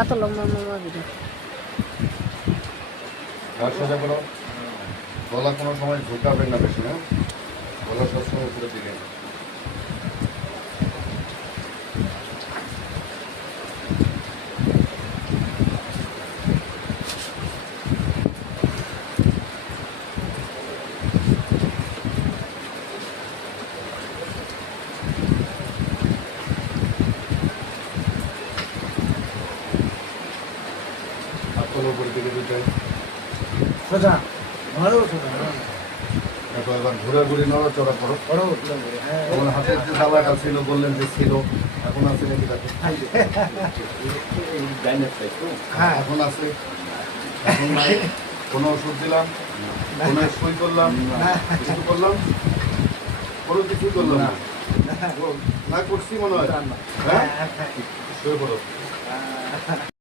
এত লম্বা লম্বা ভিডিও। সোজা করো, গলা কোনো সময় ঝুঁকাবেন না বেশি, হ্যাঁ? গলা সবসময় উপরে দিকে। উপরে দিকে দুটাই সোজা ঘরেও সোজা তো এবার ঘুরে ঘুরে নড়াচড়া করো। ঘরেও হ্যাঁ তোমার হাতের যে জ্বালাটা ছিল বললেন যে ছিল, এখন আছে নাকি তাকে? হ্যাঁ এখন আছে, এখন নাই। কোনো ওষুধ দিলাম, কোনো সই করলাম, কিছু করলাম, কোনো কিছুই করলাম না। না করছি মনে হয়, হ্যাঁ? শুয়ে পড়ো।